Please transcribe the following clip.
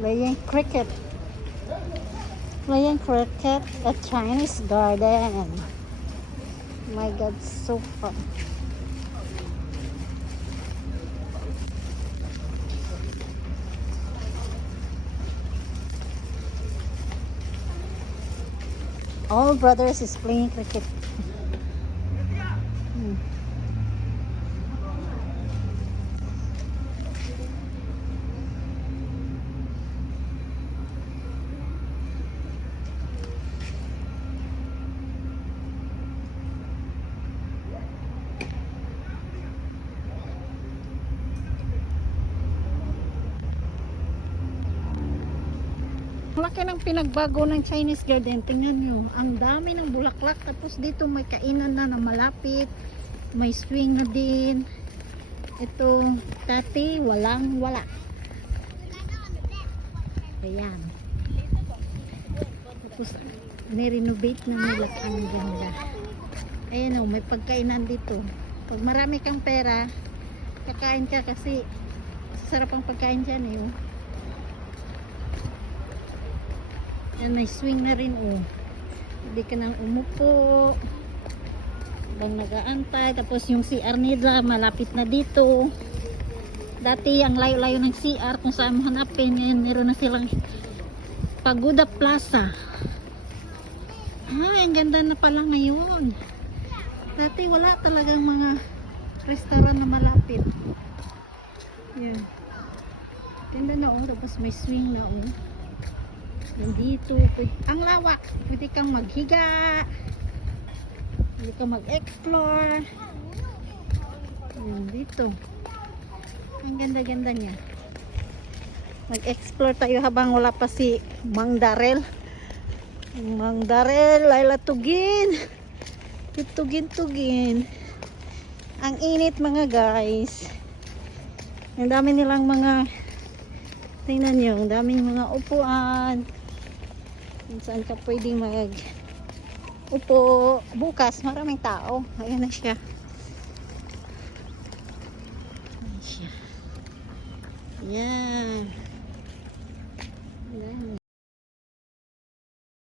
Playing cricket. Playing cricket at Chinese garden. My God, so fun. All brothers is playing cricket. Hmm. Laki ng pinagbago ng Chinese garden. Tingnan nyo, ang dami ng bulaklak. Tapos dito may kainan na malapit. May swing na din. Ito, dati walang wala. Ayan. Tapos nirenovate na nila. Ang ganda. Ayan o, may pagkainan dito. Pag marami kang pera, kakain ka kasi sarap ang pagkain dyan eh. Oh. Yan, may swing na rin oh. Hindi ka nang umupo. Habang nag-aantay. Tapos yung CR nila malapit na dito. Dati ang layo-layo ng CR kung saan mo hanapin. Ngayon meron na silang Pagoda Plaza. Ay, ang ganda na pala ngayon. Dati wala talagang mga restaurant na malapit. Yan. Ganda na oh. Tapos may swing na oh. Nandito, ang lawak, pwede kang maghiga, pwede kang mag-explore. Dito, ang ganda-ganda niya. Mag-explore tayo habang wala pa si Mang Darrell. Mang Darrell, Laila Tugin. Tugin. Ang init mga guys. Ang dami nilang mga, tingnan nyo, ang daming mga upuan. Saan ka pwedeng mag upo. Bukas maraming tao. Ayan na siya. Ayan siya. Ayan.